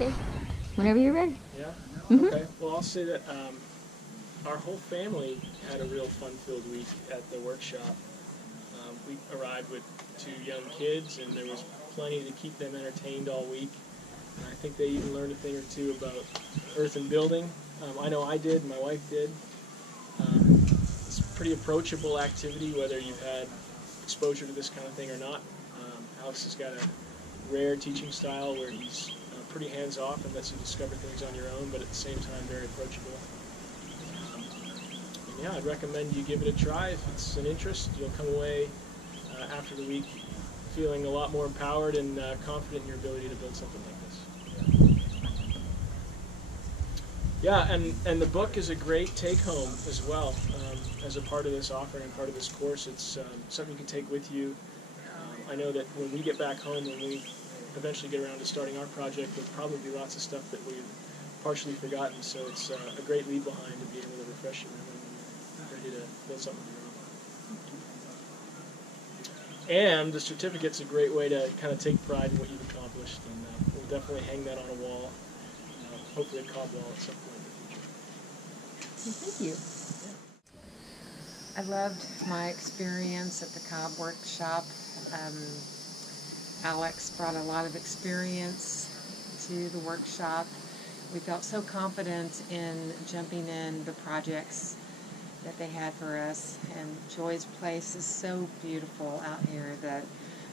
Okay, whenever you're ready. Yeah? Mm-hmm. Okay. Well, I'll say that our whole family had a real fun-filled week at the workshop. We arrived with 2 young kids, and there was plenty to keep them entertained all week. And I think they even learned a thing or two about earth and building. I know I did, my wife did. It's a pretty approachable activity, whether you've had exposure to this kind of thing or not. Alex has got a rare teaching style where he's pretty hands-off and lets you discover things on your own, but at the same time very approachable. And yeah, I'd recommend you give it a try if it's an interest. You'll come away after the week feeling a lot more empowered and confident in your ability to build something like this. Yeah, and the book is a great take-home as well. As a part of this offering and part of this course, it's something you can take with you. I know that when we get back home, when we eventually get around to starting our project, there'll probably be lots of stuff that we've partially forgotten, so it's a great leave behind to be able to refresh your memory when you're ready to build something of your own. And the certificate's a great way to kind of take pride in what you've accomplished, and we'll definitely hang that on a wall, hopefully a cob wall at some point in the future. Thank you. I loved my experience at the Cobb workshop. Alex brought a lot of experience to the workshop. We felt so confident in jumping in the projects that they had for us, and Joy's place is so beautiful out here that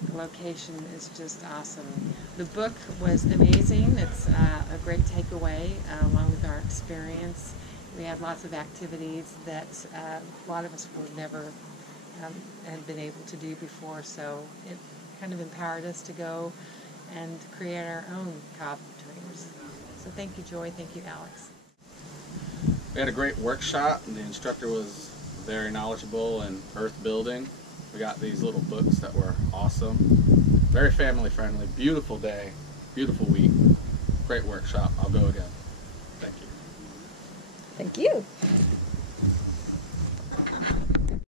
the location is just awesome. The book was amazing. It's a great takeaway along with our experience. We had lots of activities that a lot of us would never have been able to do before, so it kind of empowered us to go and create our own cob dreams. So thank you, Joy. Thank you, Alex. We had a great workshop, and the instructor was very knowledgeable in earth building. We got these little books that were awesome. Very family friendly. Beautiful day. Beautiful week. Great workshop. I'll go again. Thank you. Thank you.